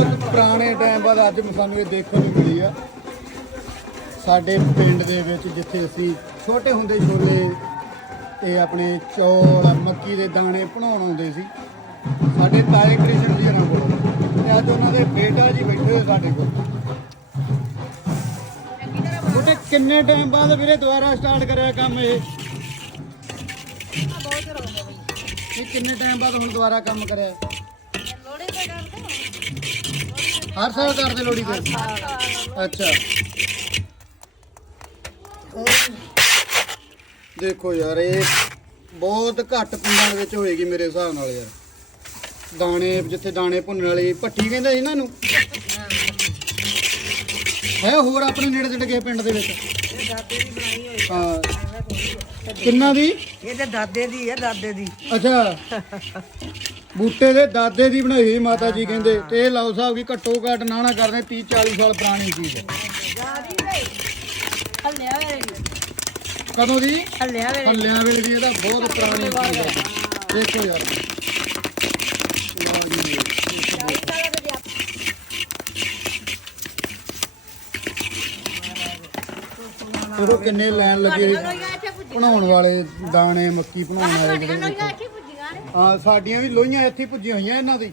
ਬਹੁਤ ਪੁਰਾਣੇ ਟਾਈਮ ਬਾਅਦ ਅੱਜ ਸਾਨੂੰ ਇਹ ਦੇਖਣ ਨੂੰ ਮਿਲੀ ਆ। ਸਾਡੇ ਪਿੰਡ ਦੇ ਵਿੱਚ ਜਿੱਥੇ ਅਸੀਂ ਛੋਟੇ ਹੁੰਦੇ ਛੋਲੇ ਤੇ ਆਪਣੇ ਚੌਲ, ਮੱਕੀ ਦੇ ਦਾਣੇ ਬਣਾਉਣ ਆਉਂਦੇ ਸੀ। ਸਾਡੇ ਤਾਏ ਕ੍ਰਿਸ਼ਨ ਜੀ ਨਾਲ ਕੋਲ। ਤੇ ਅੱਜ ਉਹਨਾਂ ਦੇ ਬੇਟਾ ਜੀ ਬੈਠੇ ਹੋਏ ਸਾਡੇ ਕੋਲ। ਉਹਨੇ ਕਿੰਨੇ ਟਾਈਮ ਬਾਅਦ ਵੀਰੇ ਦੁਬਾਰਾ ਸਟਾਰਟ ਕਰਿਆ ਕੰਮ ਇਹ? ਇਹ ਕਿੰਨੇ ਟਾਈਮ ਬਾਅਦ ਹੁਣ ਦੁਬਾਰਾ ਕੰਮ ਕਰਿਆ? ਹਰ ਸਾਲ ਕਰਦੇ ਲੋੜੀ ਤੇ? ਅੱਛਾ। ਦੇਖੋ ਯਾਰ ਇਹ ਬਹੁਤ ਘੱਟ ਪਿੰਡਾਂ ਦੇ ਵਿੱਚ ਹੋਏਗੀ ਮੇਰੇ ਹਿਸਾਬ ਨਾਲ ਯਾਰ। ਦਾਣੇ ਜਿੱਥੇ ਦਾਣੇ ਭੁੰਨਣ ਵਾਲੀ ਭੱਠੀ ਕਹਿੰਦੇ ਸੀ ਇਹਨਾਂ? ਨੂੰ ਹੈ ਹੋਰ ਆਪਣੇ ਨੇੜੇ ਤੇੜੇ ਕਿਸੇ ਪਿੰਡ ਦੇ ਵਿੱਚ? ਹਾਂ। ਕਿੰਨਾ ਦੀ? ਇਹ ਤੇ ਦਾਦੇ ਦੀ ਹੈ ਦਾਦੇ ਦੀ। ਅੱਛਾ। ਬੂਟੇ ਦੇ ਦਾਦੇ ਦੀ ਬਣਾਈ ਹੋਈ ਮਾਤਾ ਜੀ ਕਹਿੰਦੇ। ਤੇ ਇਹ ਲਾਓ ਸਾਹਿਬ ਕੀ ਘੱਟੋ ਘੱਟ ਨਾ ਨਾ ਕਰਦੇ 30 40 ਸਾਲ ਪੁਰਾਣੀ ਚੀਜ਼ ਹੈ ਹੱਲਿਆ ਕਦੋਂ ਦੀ? ਹੱਲਿਆ ਵੇਲੇ ਦੀ ਇਹਦਾ ਬਹੁਤ ਪੁਰਾਣੀ ਚੀਜ਼ ਹੈ ਦੇਖੋ ਯਾਰ। ਜੀ, ਦੇਖੋ ਕਿੰਨੇ ਲਾਈਨ ਲੱਗੇ? ਬਣਾਉਣ ਵਾਲੇ ਦਾਣੇ ਮੱਕੀ ਬਣਾਉਣ ਵਾਲੇ। ਹਾਂ ਸਾਡੀਆਂ ਵੀ ਲੋਹੀਆਂ ਇੱਥੇ ਹੀ ਪੁੱਜੀਆਂ ਹੋਈਆਂ ਇਹਨਾਂ ਦੀ।